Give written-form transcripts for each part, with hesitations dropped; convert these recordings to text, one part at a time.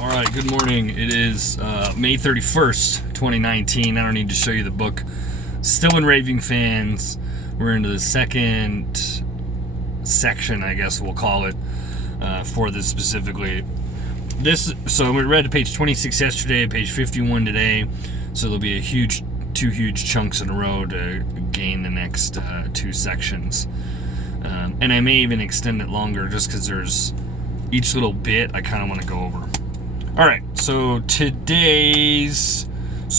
All right, good morning. It is May 31st, 2019. I don't need to show you the book. Still in Raving fans. We're into the second section, I guess we'll call it, for this specifically. So we read to page 26 yesterday, page 51 today. So there'll be two huge chunks in a row to gain the next two sections. And I may even extend it longer just because there's each little bit I kind of want to go over. All right, so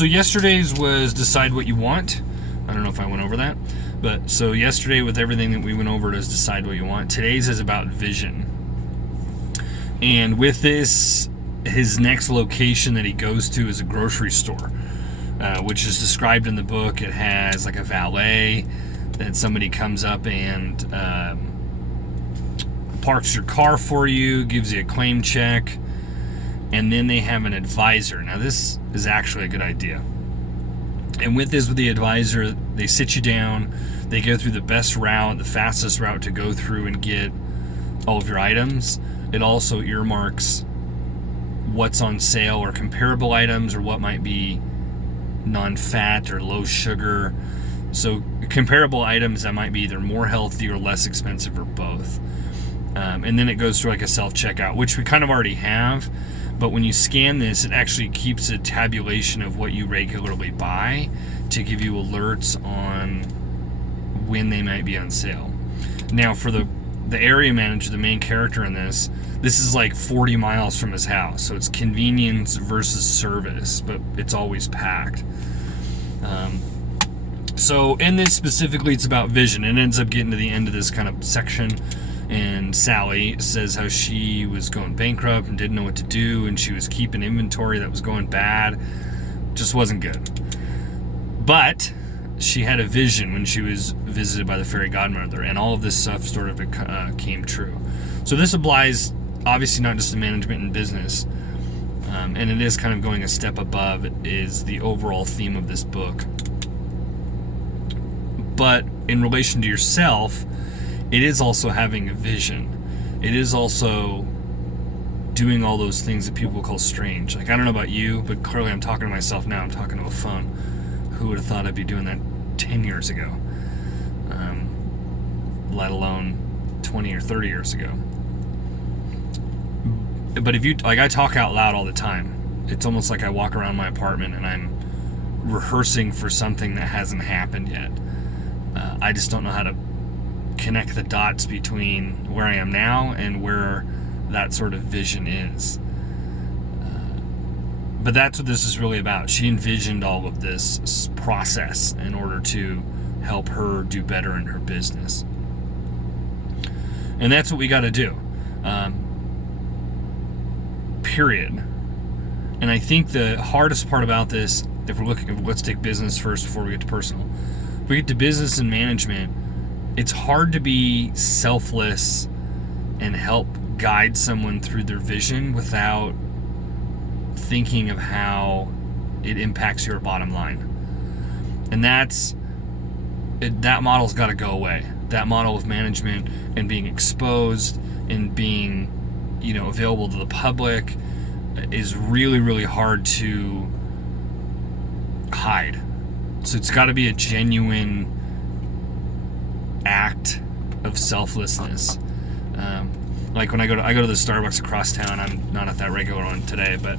yesterday's was decide what you want. I don't know if I went over that, but so yesterday with everything that we went over is decide what you want. Today's is about vision. And with this, his next location that he goes to is a grocery store, which is described in the book. It has like a valet that somebody comes up and parks your car for you, gives you a claim check, and then they have an advisor. Now this is actually a good idea. And with the advisor, they sit you down, they go through the best route, the fastest route to go through and get all of your items. It also earmarks what's on sale or comparable items or what might be non-fat or low sugar. So comparable items that might be either more healthy or less expensive or both. And then it goes through like a self-checkout, which we kind of already have. But when you scan this, it actually keeps a tabulation of what you regularly buy to give you alerts on when they might be on sale. Now for the area manager, the main character in this is like 40 miles from his house. So it's convenience versus service, but it's always packed. So in this specifically, it's about vision. It ends up getting to the end of this kind of section. And Sally says how she was going bankrupt and didn't know what to do, and she was keeping inventory that was going bad. Just wasn't good. But she had a vision when she was visited by the fairy godmother, and all of this stuff sort of came true. So this applies obviously not just to management and business, and it is kind of going a step above is the overall theme of this book. But in relation to yourself, it is also having a vision. It is also doing all those things that people call strange. Like, I don't know about you, but clearly I'm talking to myself now. I'm talking to a phone. Who would have thought I'd be doing that 10 years ago? Let alone 20 or 30 years ago. But if you, like, I talk out loud all the time. It's almost like I walk around my apartment and I'm rehearsing for something that hasn't happened yet. I just don't know how to connect the dots between where I am now and where that sort of vision is. But that's what this is really about. She envisioned all of this process in order to help her do better in her business. And that's what we got to do. Period. And I think the hardest part about this, if we're looking, let's take business first before we get to personal. If we get to business and management, it's hard to be selfless and help guide someone through their vision without thinking of how it impacts your bottom line. And that model's got to go away. That model of management and being exposed and being, available to the public is really, really hard to hide. So it's got to be a genuine act of selflessness. Like when I go to the Starbucks across town, I'm not at that regular one today, but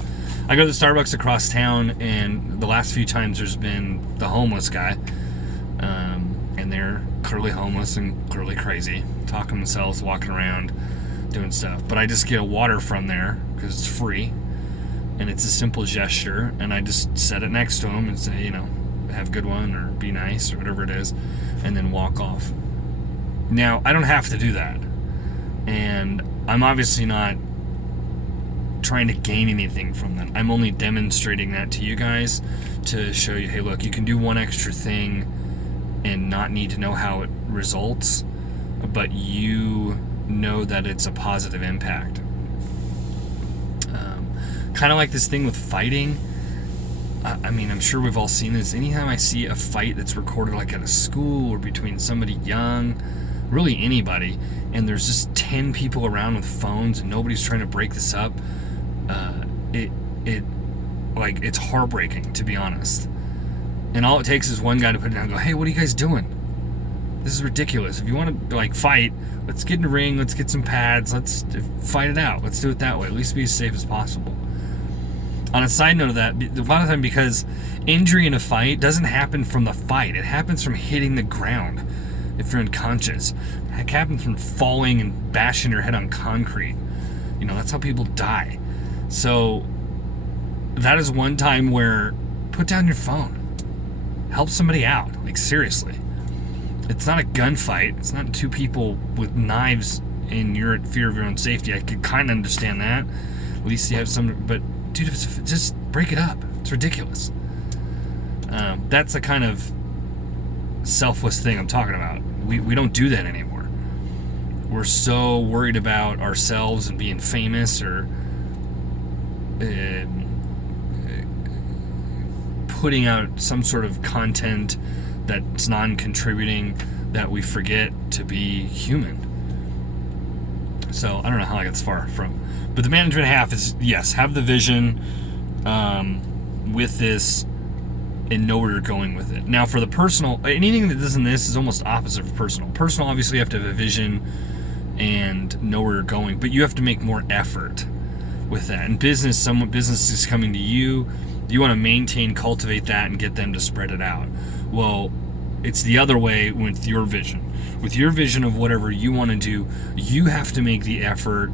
I go to the Starbucks across town, and the last few times there's been the homeless guy, and they're clearly homeless and clearly crazy, talking themselves, walking around, doing stuff. But I just get a water from there because it's free, and it's a simple gesture, and I just set it next to him and say, have a good one, or be nice, or whatever it is, and then walk off. Now, I don't have to do that. And I'm obviously not trying to gain anything from that. I'm only demonstrating that to you guys to show you, hey, look, you can do one extra thing and not need to know how it results, but you know that it's a positive impact. Kind of like this thing with fighting. I mean, I'm sure we've all seen this. Anytime I see a fight that's recorded like at a school or between somebody young, really anybody, and there's just 10 people around with phones and nobody's trying to break this up, it's heartbreaking, to be honest. And all it takes is one guy to put it down and go, hey, what are you guys doing? This is ridiculous. If you want to like fight, let's get in the ring, let's get some pads, let's fight it out. Let's do it that way. At least be as safe as possible. On a side note of that, a lot of time, because injury in a fight doesn't happen from the fight. It happens from hitting the ground if you're unconscious. It happens from falling and bashing your head on concrete. You know, that's how people die. So that is one time where put down your phone. Help somebody out. Like, seriously. It's not a gunfight. It's not two people with knives in your fear of your own safety. I could kind of understand that. At least you have some, but dude, just break it up. It's ridiculous. That's the kind of selfless thing I'm talking about. We don't do that anymore. We're so worried about ourselves and being famous, or putting out some sort of content that's non-contributing, that we forget to be human. So I don't know how I got this far from, but the management half is, yes, have the vision with this and know where you're going with it. Now for the personal, anything that doesn't this is almost opposite of personal. Personal, obviously you have to have a vision and know where you're going, but you have to make more effort with that. In business, business is coming to you. You want to maintain, cultivate that, and get them to spread it out. Well, it's the other way with your vision. With your vision of whatever you want to do, you have to make the effort.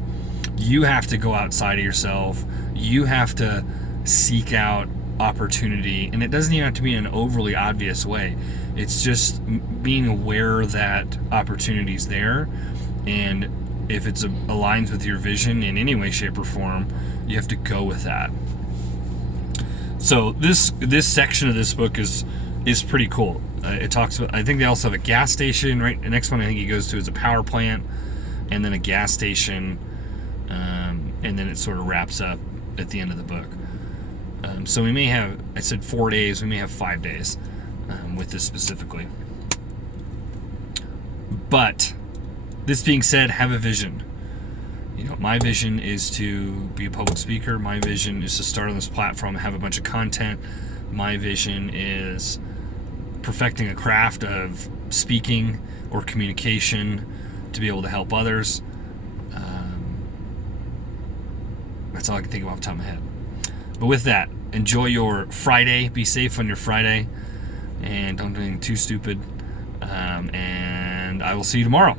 You have to go outside of yourself. You have to seek out opportunity. And it doesn't even have to be in an overly obvious way. It's just being aware that opportunity is there. And if it aligns with your vision in any way, shape, or form, you have to go with that. So this section of this book is pretty cool. It talks about, I think they also have a gas station, right? The next one I think he goes to is a power plant, and then a gas station, and then it sort of wraps up at the end of the book. So we may have, I said 4 days, we may have 5 days with this specifically. But this being said, have a vision. You know, my vision is to be a public speaker. My vision is to start on this platform and have a bunch of content. My vision is perfecting a craft of speaking or communication to be able to help others. That's all I can think of off the top of my head. But with that, enjoy your Friday. Be safe on your Friday. And don't do anything too stupid. And I will see you tomorrow.